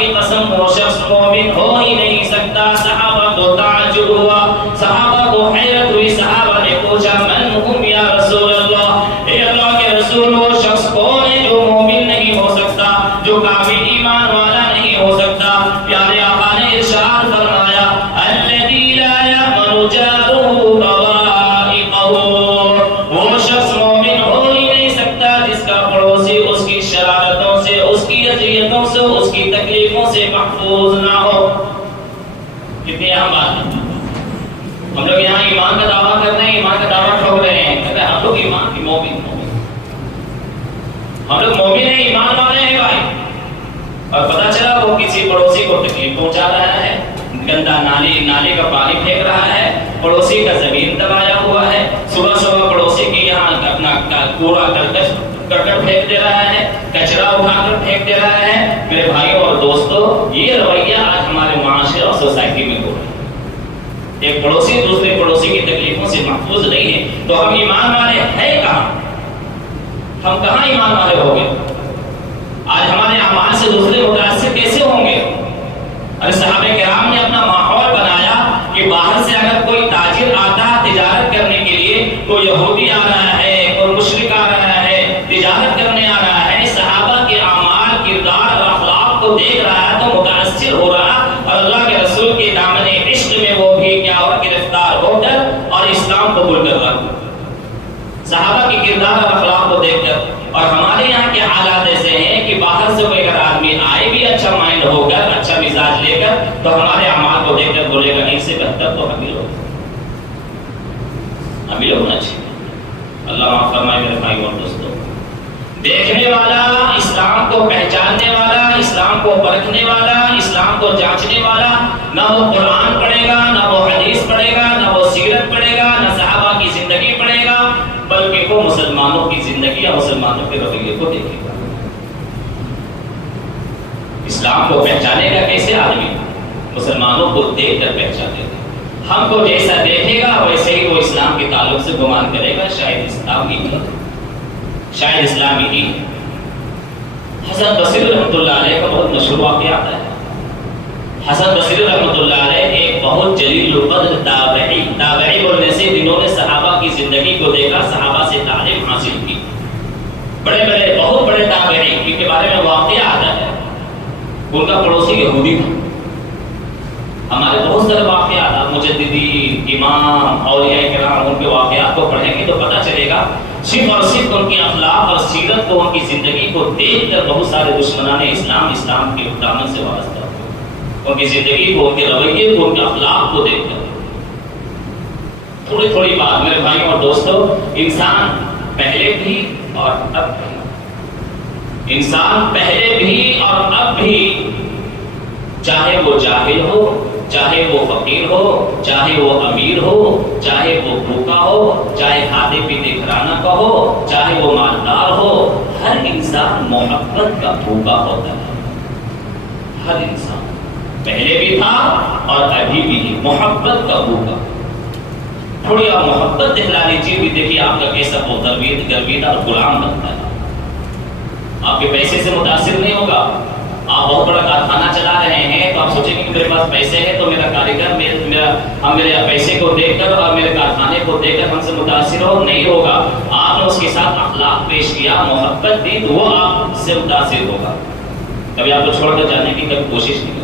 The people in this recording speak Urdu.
کی قسم وہ شخص مومن ہو ہی نہیں سکتا۔ صحابہ کو تعجب ہوا، صحابہ کو حیرت ہوئی، صحابہ نے پوچھا من ہم یا رسول اللہ، اے اللہ کے رسول وہ شخص کون ہے جو مومن نہیں ہو سکتا، جو کامل ایمان والا نہیں ہو سکتا؟ پیارے آقا نے ارشاد فرمایا الذی لا یأمن جارہ بوائقہ، وہ شخص مومن ہو ہی نہیں سکتا جس کا پڑوسی اس کی شرارتوں سے، اس کی اذیتوں سے، اس کی تکلیفوں سے محفوظ نہ ہو۔ کتنی اہم بات ہے۔ ہم لوگ یہاں ایمان کا دعویٰ کر رہے ہیں، ایمان کا دعویٰ ٹھوک رہے ہیں، کہتے ہیں ہم لوگ ایمان کی مومن، ہم لوگ مومن ہیں، ایمان والے ہیں بھائی، اور پتہ چلا وہ کسی پڑوسی کو تکلیف پہنچا رہا ہے، گندا نالے کا پانی پھینک رہا ہے، پڑوسی کا زمین دبایا ہوا ہے، صبح صبح پڑوسی کے یہاں اپنا کوڑا کرکٹ پھینک دے رہا ہے، کچرا اٹھا کر پھینک دے رہا ہے۔ میرے بھائیوں اور دوستوں، یہ رویہ آج ہمارے معاشرے اور سوسائٹی میں ہو رہا ہے۔ ایک پڑوسی دوسرے پڑوسی کی تکلیفوں سے محفوظ نہیں ہے، تو ہم ایمان والے ہیں کہاں؟ ہم کہاں ایمان والے ہو گئے؟ آج ہمارے اعمال سے دوسرے متاثر کیسے ہوں گے؟ اور صحابہ کرام نے اپنا ماحول بنایا کہ باہر سے اگر کوئی تاجر آتا تجارت کرنے کے لیے، کوئی یہودی آ رہا ہے، کوئی مشرک آ رہا ہے، تجارت کرنے آ رہا ہے، صحابہ کے اعمال، کردار اور اخلاق کو دیکھ رہا ہے تو متاثر ہو رہا، اور اللہ کے رسول کے دامن عشق میں وہ بھی کیا اور گرفتار ہو کر اور اسلام قبول کر رہا۔ صحابہ کے کردار اور اخلاق کو دیکھ کر، اور ہمارے یہاں کے حالات ایسے ہیں کہ باہر سے کوئی اگر آدمی آئے بھی اچھا مائنڈ ہو کر، اچھا مزاج لے کر، تو ہمارے اعمال کو دیکھ کر بولے گا ان سے بہتر تو ہم ہی لوگ ہونا چاہیے۔ اللہ معاف فرمائے میرے بھائی اور دوستوں، دیکھنے والا، اسلام کو پہچاننے والا، اسلام کو پرکھنے والا، اسلام کو جانچنے والا، نہ وہ قرآن پڑھے گا، نہ وہ حدیث پڑھے گا، نہ وہ سیرت پڑھے گا، نہ صحابہ کی زندگی پڑھے گا، بلکہ وہ مسلمانوں کی زندگی یا مسلمانوں کے رویے کو دیکھے گا۔ اسلام کو پہچانے گا کیسے آدمی؟ مسلمانوں کو دیکھ کر پہچانے گا۔ ہم کو جیسا دیکھے گا ویسے ہی وہ اسلام کے تعلق سے گمان کرے گا شاید اسلامی ہی، شاید اسلامی ہی۔ حسن بصری رحمۃ اللہ علیہ کا بہت مشہور واقعہ آتا ہے۔ حسن بصری رحمۃ اللہ علیہ ایک بہت جلیل القدر تابعی بولنے سے جنہوں نے صحابہ کی زندگی کو دیکھا، صحابہ سے تعلیم حاصل کی، بڑے بہت بڑے تابعی، ان کے بارے میں واقعہ آتا ہے۔ ان کا پڑوسی یہودی تھا۔ ہمارے بہت سارے واقعات، مجددین، امام، اولیاء کرام، ان کے واقعات کو پڑھیں گے تو پتہ چلے گا صرف اور صرف ان کی اخلاق اور سیرت کو، ان کی زندگی کو دیکھ کر بہت سارے دشمنان اسلام کے دامن سے وابستہ ہوئے۔ ان کی زندگی کو، ان کے رویے کو، ان کے اخلاق کو دیکھ کر۔ تھوڑی بات میرے بھائی اور دوستوں، انسان پہلے بھی اور اب بھی، انسان پہلے بھی اور اب بھی، چاہے وہ جاہل ہو، چاہے وہ فقیر ہو، چاہے وہ امیر ہو، چاہے وہ بھوکا ہو، چاہے کھاتے پیتے گھرانہ کا ہو، چاہے وہ مالدار ہو، ہر انسان محبت کا بھوکا ہوتا ہے۔ ہر انسان پہلے بھی تھا اور ابھی بھی محبت کا بھوکا۔ تھوڑی آپ محبت دکھلا لیجیے بھی، دیکھیے آپ کا کیسا وہ گرویدہ اور غلام بنتا ہے۔ آپ کے پیسے سے متاثر نہیں ہوگا۔ آپ بہت بڑا کارخانہ چلا رہے ہیں تو آپ سوچیں گے کہ میرے پاس پیسے ہیں تو میرا کاریگر ہم میرے پیسے کو دیکھ کر اور میرے کارخانے کو دیکھ کر ہم سے متاثر ہو نہیں ہوگا۔ آپ نے اس کے ساتھ اخلاق پیش کیا، محبت دی، تو وہ آپ سے متاثر ہوگا۔ کبھی آپ کو چھوڑ کر جانے کی کبھی کوشش نہیں